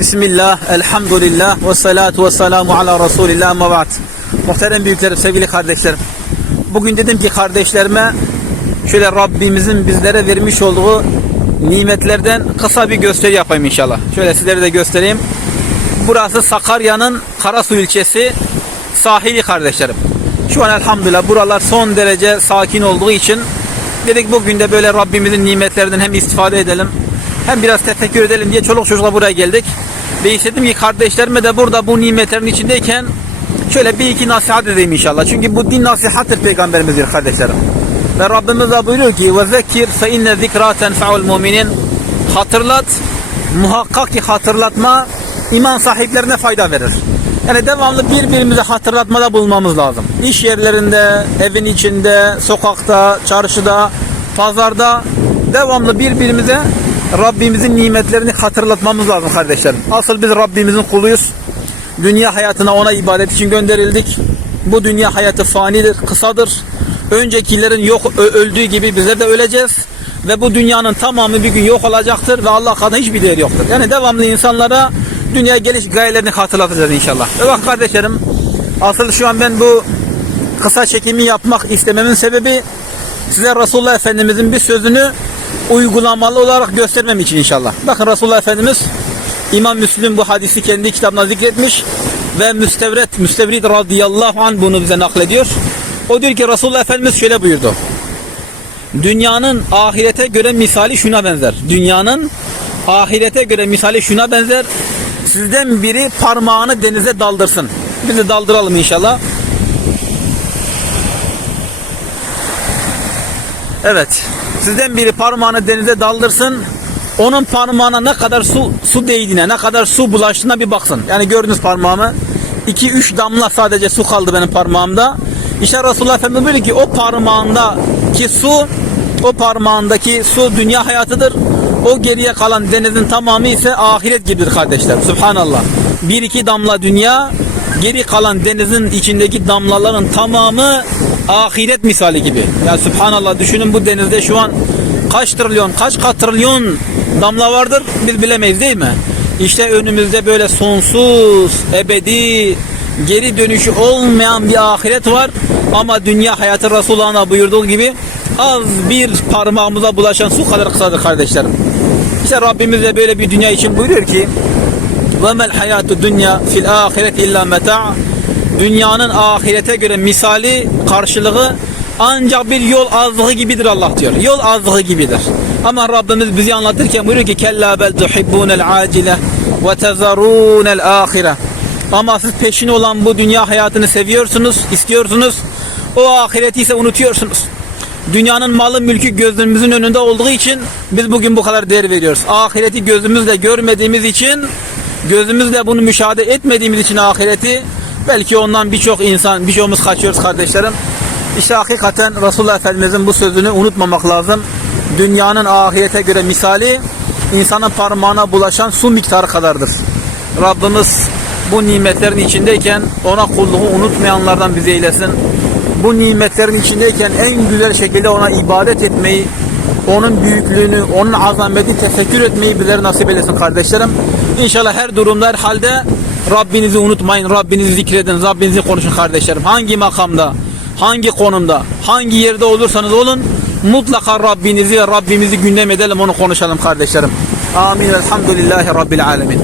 Bismillah, elhamdülillah, ve salatu ve selamu ala Resulillah ama. Muhterem büyüklerim, sevgili kardeşlerim. Bugün dedim ki kardeşlerime şöyle Rabbimizin bizlere vermiş olduğu nimetlerden kısa bir gösteri yapayım inşallah. Şöyle sizlere de göstereyim. Burası Sakarya'nın Karasu ilçesi sahili kardeşlerim. Şu an elhamdülillah buralar son derece sakin olduğu için dedik bugün de böyle Rabbimizin nimetlerinden hem istifade edelim hem biraz tefekkür edelim diye çoluk çocukla buraya geldik. Ve istedim ki kardeşlerime de burada bu nimetlerin içindeyken şöyle bir iki nasihat edeyim inşallah. Çünkü bu din nasihattır peygamberimiz diyor kardeşlerim. Ve Rabbimiz de buyuruyor ki ve zekir fe inne zikra muminin hatırlat muhakkak ki hatırlatma iman sahiplerine fayda verir. Yani devamlı birbirimize hatırlatmada bulunmamız lazım. İş yerlerinde, evin içinde, sokakta, çarşıda, pazarda devamlı birbirimize Rabbimizin nimetlerini hatırlatmamız lazım kardeşlerim. Asıl biz Rabbimizin kuluyuz. Dünya hayatına ona ibadet için gönderildik. Bu dünya hayatı fanidir, kısadır. Öncekilerin yok öldüğü gibi bizler de öleceğiz. Ve bu dünyanın tamamı bir gün yok olacaktır ve Allah katında hiçbir değeri yoktur. Yani devamlı insanlara dünya geliş gayelerini hatırlatacağız inşallah. Ve bak kardeşlerim, asıl şu an ben bu kısa çekimi yapmak istememin sebebi size Resulullah Efendimizin bir sözünü uygulamalı olarak göstermem için inşallah. Bakın Resulullah Efendimiz İmam Müslim bu hadisi kendi kitabına zikretmiş ve Müstevret, Müstevrid radıyallahu anh bunu bize naklediyor. O diyor ki Resulullah Efendimiz şöyle buyurdu. Dünyanın ahirete göre misali şuna benzer. Dünyanın ahirete göre misali şuna benzer. Sizden biri parmağını denize daldırsın. Biz de daldıralım inşallah. Evet. Sizden biri parmağını denize daldırsın. Onun parmağına ne kadar su su değdiğine, ne kadar su bulaştığına bir baksın. Yani gördünüz parmağımı. 2-3 damla sadece su kaldı benim parmağımda. İşte Resulullah Efendimiz buyuruyor ki o parmağındaki su o parmağındaki su dünya hayatıdır. O geriye kalan denizin tamamı ise ahiret gibidir kardeşler. Subhanallah. Bir iki damla dünya, geri kalan denizin içindeki damlaların tamamı ahiret misali gibi. Ya Subhanallah düşünün bu denizde şu an kaç trilyon, kaç katrilyon damla vardır biz bilemeyiz değil mi? İşte önümüzde böyle sonsuz, ebedi, geri dönüşü olmayan bir ahiret var. Ama dünya hayatı Resulullah'ın buyurduğu gibi az bir parmağımıza bulaşan su kadar kısadır kardeşlerim. İşte Rabbimiz de böyle bir dünya için buyuruyor ki وَمَا الْحَيَاتُ dünya fil ahiret illa meta Dünyanın ahirete göre misali, karşılığı ancak bir yol azlığı gibidir Allah diyor. Yol azlığı gibidir. Ama Rabbimiz bizi anlatırken buyuruyor ki kella bel tuhibbunel acile ve tezarunel ahire. Ama siz peşin olan bu dünya hayatını seviyorsunuz, istiyorsunuz. O ahireti ise unutuyorsunuz. Dünyanın malı mülkü gözümüzün önünde olduğu için biz bugün bu kadar değer veriyoruz. Ahireti gözümüzle görmediğimiz için, gözümüzle bunu müşahede etmediğimiz için ahireti belki ondan birçok insan, birçoğumuz kaçıyoruz kardeşlerim. İşte hakikaten Resulullah Efendimizin bu sözünü unutmamak lazım. Dünyanın ahirete göre misali insanın parmağına bulaşan su miktarı kadardır. Rabbimiz bu nimetlerin içindeyken ona kulluğu unutmayanlardan bizi eylesin. Bu nimetlerin içindeyken en güzel şekilde ona ibadet etmeyi, onun büyüklüğünü, onun azametini tefekkür etmeyi bizlere nasip eylesin kardeşlerim. İnşallah her durumda, her halde Rabbinizi unutmayın, Rabbinizi zikredin, Rabbinizi konuşun kardeşlerim. Hangi makamda, hangi konumda, hangi yerde olursanız olun mutlaka Rabbinizi ve Rabbimizi gündem edelim, onu konuşalım kardeşlerim. Amin. Elhamdülillahi Rabbil Alemin.